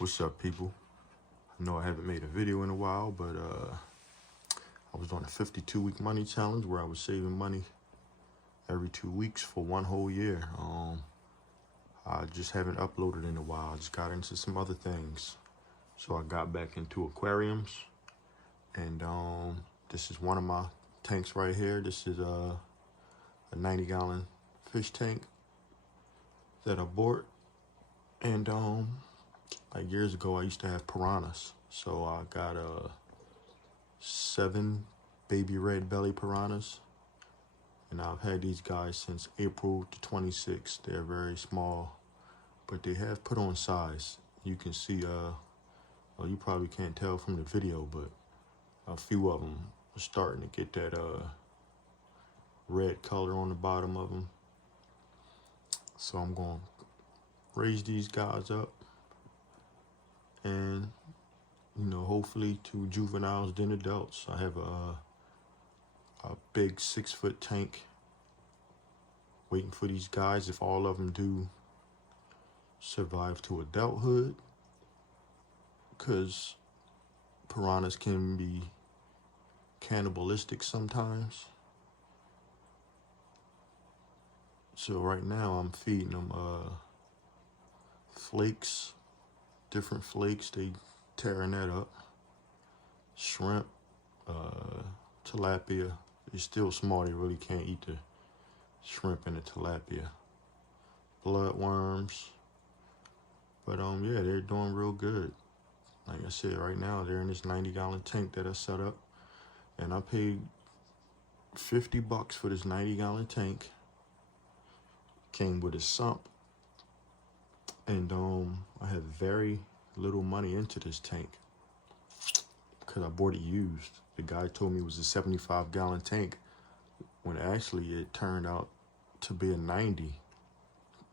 What's up, people? I know I haven't made a video in a while, but I was on a 52-week money challenge where I was saving money every 2 weeks for 1 whole year. I just haven't uploaded in a while. I just got into some other things. So I got back into aquariums, and this is one of my tanks right here. This is a 90-gallon fish tank that I bought, and like years ago I used to have piranhas. So I got 7 baby red belly piranhas, and I've had these guys since April the 26th. They're very small, but they have put on size. You can see, well, you probably can't tell from the video, but a few of them are starting to get that red color on the bottom of them. So I'm going to raise these guys up, and hopefully to juveniles then adults. I have a big 6-foot tank waiting for these guys. If all of them do survive to adulthood, because piranhas can be cannibalistic sometimes. So right now I'm feeding them flakes, different flakes. They tearing that up. Shrimp, tilapia. They're still small. They really can't eat the shrimp and the tilapia. Bloodworms. But yeah, they're doing real good. Like I said, right now they're in this 90-gallon tank that I set up, and I paid $50 for this 90-gallon tank. Came with a sump, and I have very little money into this tank because I bought it used. The guy told me it was a 75-gallon tank, when actually it turned out to be a 90,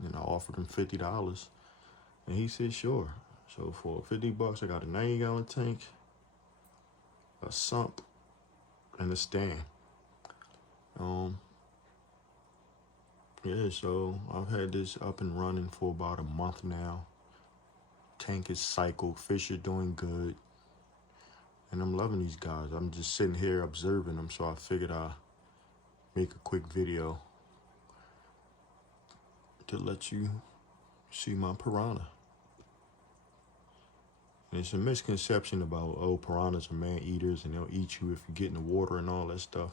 and I offered him $50, and he said sure. So for $50, I got a 90-gallon tank, a sump, and a stand. Yeah, so I've had this up and running for about a month now. Tank is cycled, fish are doing good, and I'm loving these guys. I'm just sitting here observing them, so I figured I'd make a quick video to let you see my piranha. And it's a misconception about, oh, piranhas are man-eaters and they'll eat you if you get in the water and all that stuff.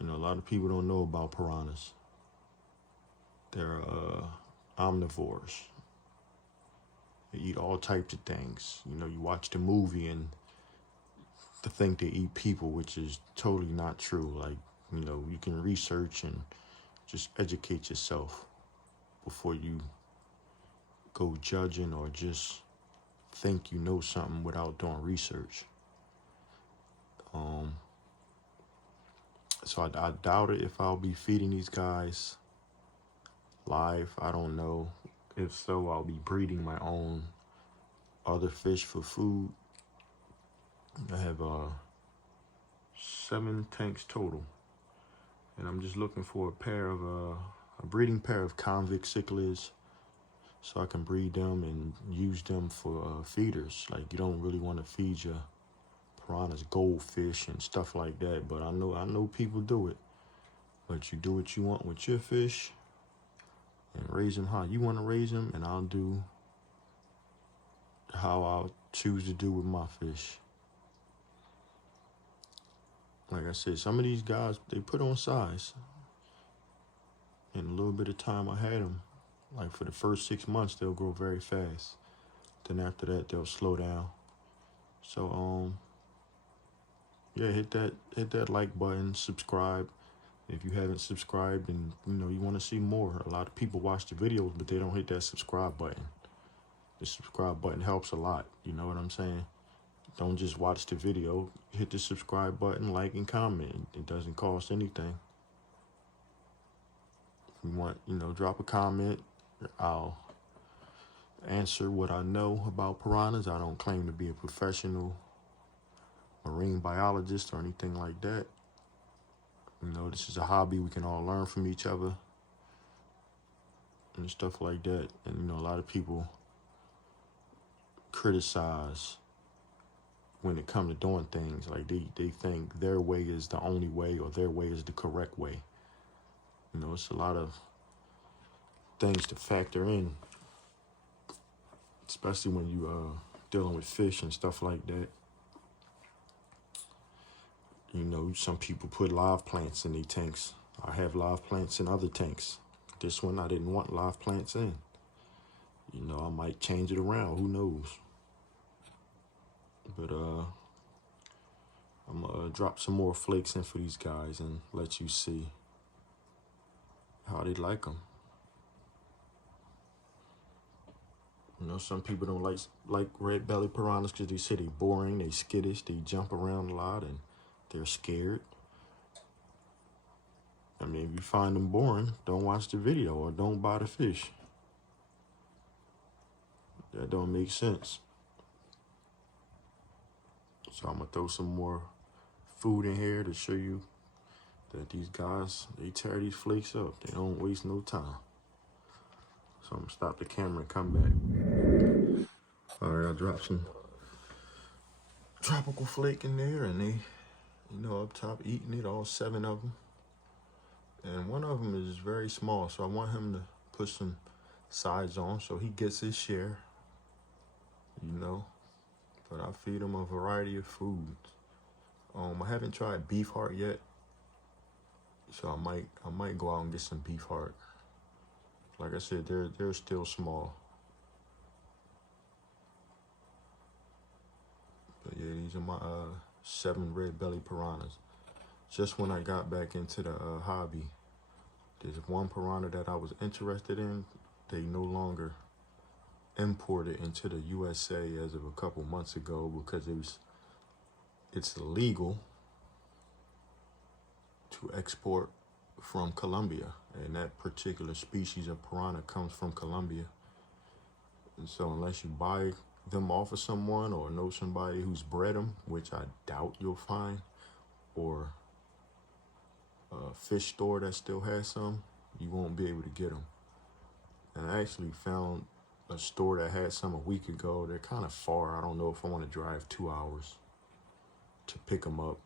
A lot of people don't know about piranhas. They're omnivores. They eat all types of things. You watch the movie and to think they eat people, which is totally not true. Like, you can research and just educate yourself before you go judging or just think you know something without doing research. So I doubt it if I'll be feeding these guys live. I don't know. If so, I'll be breeding my own other fish for food. I have 7 tanks total, and I'm just looking for a breeding pair of convict cichlids, so I can breed them and use them for feeders. Like, you don't really want to feed your piranhas goldfish and stuff like that, but I know people do it. But you do what you want with your fish and raise them how you want to raise them, and I'll do how I'll choose to do with my fish. Like I said, some of these guys, they put on size. In a little bit of time I had them, like for the first 6 months, they'll grow very fast. Then after that, they'll slow down. So, yeah, hit that like button, subscribe. If you haven't subscribed and, you want to see more. A lot of people watch the videos, but they don't hit that subscribe button. The subscribe button helps a lot. You know what I'm saying? Don't just watch the video. Hit the subscribe button, like, and comment. It doesn't cost anything. If you want, drop a comment. I'll answer what I know about piranhas. I don't claim to be a professional marine biologist or anything like that. This is a hobby. We can all learn from each other and stuff like that. And, a lot of people criticize when it comes to doing things. Like they think their way is the only way or their way is the correct way. You know, it's a lot of things to factor in, especially when you dealing with fish and stuff like that. You know, some people put live plants in their tanks. I have live plants in other tanks. This one I didn't want live plants in. You know, I might change it around, who knows. But I'm gonna drop some more flakes in for these guys and let you see how they like them. You know, some people don't like red belly piranhas because they say they're boring, they skittish, they jump around a lot, and they're scared. I mean, if you find them boring, don't watch the video or don't buy the fish. That don't make sense. So I'm gonna throw some more food in here to show you that these guys, they tear these flakes up. They don't waste no time. So I'm gonna stop the camera and come back. All right, I dropped some tropical flake in there, and they, you know, up top eating it, all 7 of them. And one of them is very small, so I want him to put some sides on so he gets his share, you know. But I feed him a variety of foods. I haven't tried beef heart yet, so I might go out and get some beef heart. Like I said, they're still small. But yeah, these are my 7 red belly piranhas. Just when I got back into the hobby, there's one piranha that I was interested in. They no longer import it into the USA as of a couple months ago because it's illegal to export from Colombia, and that particular species of piranha comes from Colombia. And so unless you buy them off of someone or know somebody who's bred them, which I doubt you'll find, or a fish store that still has some, you won't be able to get them. And I actually found a store that had some a week ago. They're kind of far. I don't know if I want to drive 2 hours to pick them up.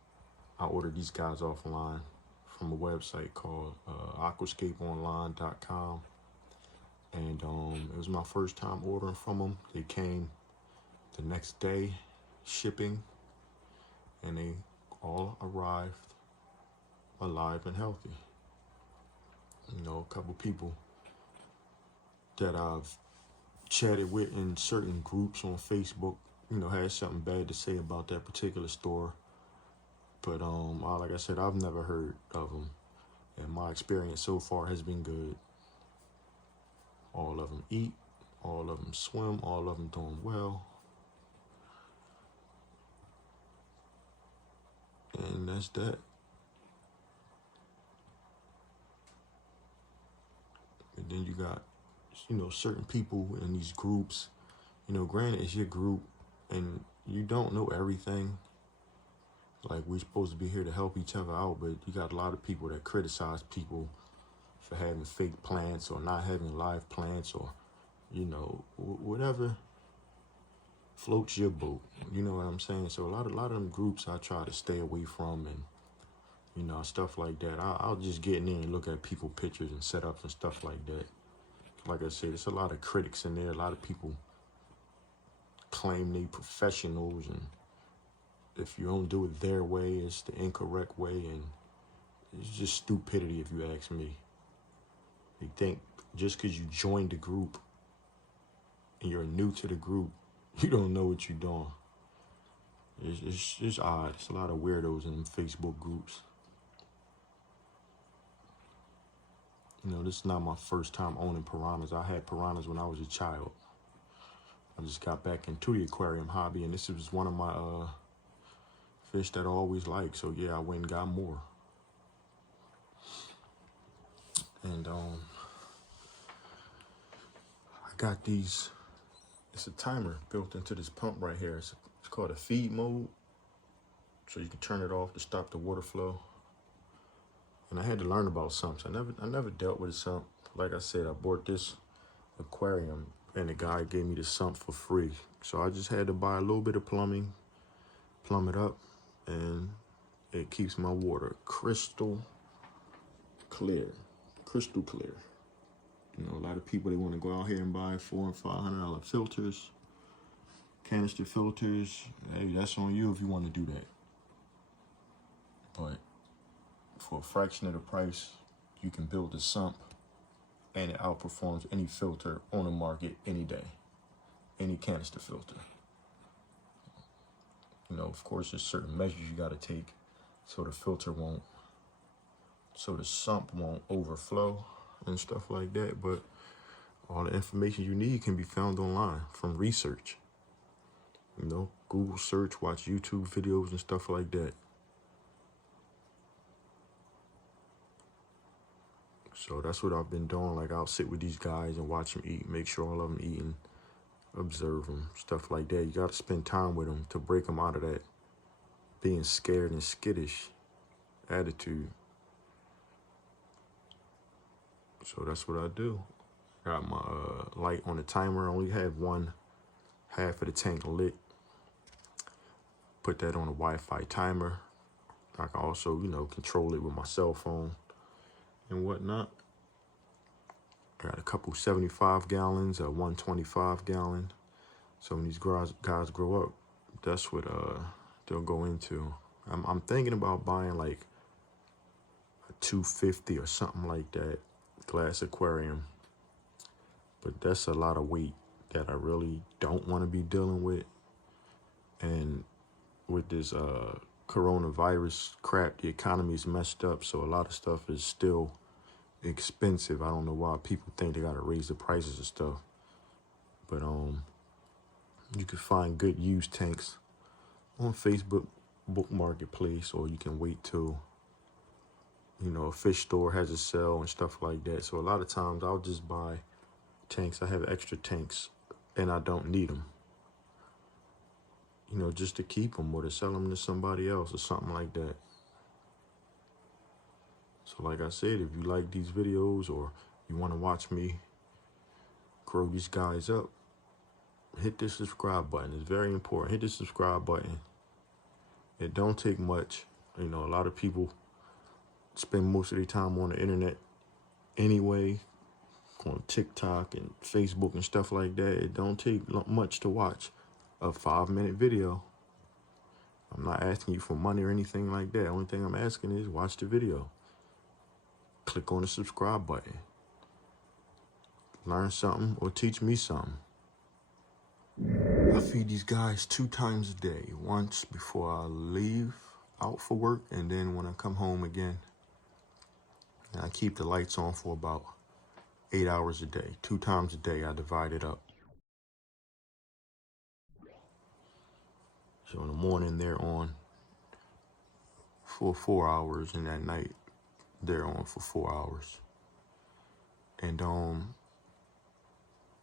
I ordered these guys offline from a website called aquascapeonline.com. And it was my first time ordering from them. They came the next day, shipping, and they all arrived alive and healthy. You know, a couple people that I've chatted with in certain groups on Facebook, you know, had something bad to say about that particular store. But like I said, I've never heard of them, and my experience so far has been good. All of them eat, all of them swim, all of them doing well. And that's that. And then you got, you know, certain people in these groups. You know, granted, it's your group, and you don't know everything. Like, we're supposed to be here to help each other out, but you got a lot of people that criticize people for having fake plants or not having live plants, or, you know, whatever floats your boat. You know what I'm saying? So a lot of them groups I try to stay away from, and, you know, stuff like that. I'll just get in there and look at people pictures and setups and stuff like that. Like I said, it's a lot of critics in there. A lot of people claim they professionals, and if you don't do it their way, it's the incorrect way, and it's just stupidity if you ask me. They think just because you joined the group and you're new to the group, you don't know what you're doing. It's just odd. It's a lot of weirdos in Facebook groups. You know, this is not my first time owning piranhas. I had piranhas when I was a child. I just got back into the aquarium hobby, and this was one of my fish that I always liked. So yeah, I went and got more. And I got these. It's a timer built into this pump right here. It's called a feed mode. So you can turn it off to stop the water flow. And I had to learn about something. I never dealt with it. Like I said, I bought this aquarium and the guy gave me the sump for free. So I just had to buy a little bit of plumbing, plumb it up, and it keeps my water crystal clear. Crystal clear. You know, a lot of people, they want to go out here and buy $400 and $500 filters, canister filters. Hey, that's on you if you want to do that. But for a fraction of the price, you can build a sump, and it outperforms any filter on the market any day, any canister filter. You know, of course, there's certain measures you got to take so the filter won't, so the sump won't overflow and stuff like that. But all the information you need can be found online from research. You know, Google search, watch YouTube videos and stuff like that. So that's what I've been doing. Like, I'll sit with these guys and watch them eat, make sure all of them eating, observe them, stuff like that. You got to spend time with them to break them out of that being scared and skittish attitude. So that's what I do. Got my light on the timer. I only have one half of the tank lit. Put that on a Wi-Fi timer. I can also, you know, control it with my cell phone and whatnot. I got a couple 75 gallons, a 125 gallon. So when these guys grow up, that's what they'll go into. I'm thinking about buying like a 250 or something like that, glass aquarium. But that's a lot of weight that I really don't want to be dealing with. And with this coronavirus crap, the economy's messed up, so a lot of stuff is still expensive. I don't know why people think they gotta raise the prices of stuff. But you can find good used tanks on Facebook book marketplace, or you can wait till, you know, a fish store has a sale and stuff like that. So a lot of times I'll just buy tanks. I have extra tanks and I don't need them, you know, just to keep them or to sell them to somebody else or something like that. So like I said, if you like these videos or you want to watch me grow these guys up, hit the subscribe button. It's very important. Hit the subscribe button. It don't take much. You know, a lot of people spend most of their time on the internet anyway, on TikTok and Facebook and stuff like that. It don't take much to watch a 5-minute video. I'm not asking you for money or anything like that. Only thing I'm asking is watch the video. Click on the subscribe button. Learn something or teach me something. I feed these guys 2 times a day. Once before I leave out for work, and then when I come home again. And I keep the lights on for about 8 hours a day. 2 times a day, I divide it up. So in the morning, they're on for 4 hours, and at night, they're on for 4 hours. And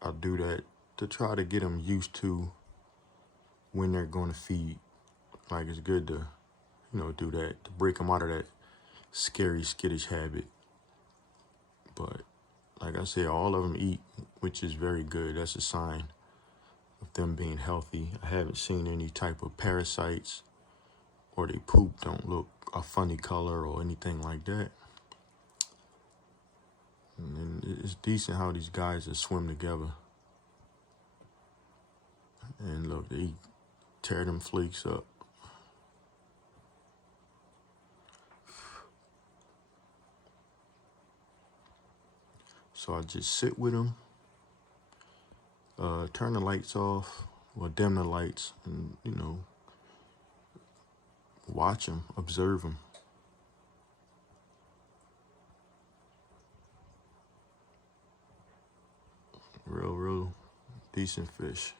I do that to try to get them used to when they're going to feed. Like, it's good to, you know, do that, to break them out of that scary, skittish habit. But like I said, all of them eat, which is very good. That's a sign of them being healthy. I haven't seen any type of parasites, or they poop don't look a funny color or anything like that. And it's decent how these guys just swim together. And look, they tear them flakes up. So I just sit with them, turn the lights off, or dim the lights, and, you know, watch them, observe them. Real decent fish.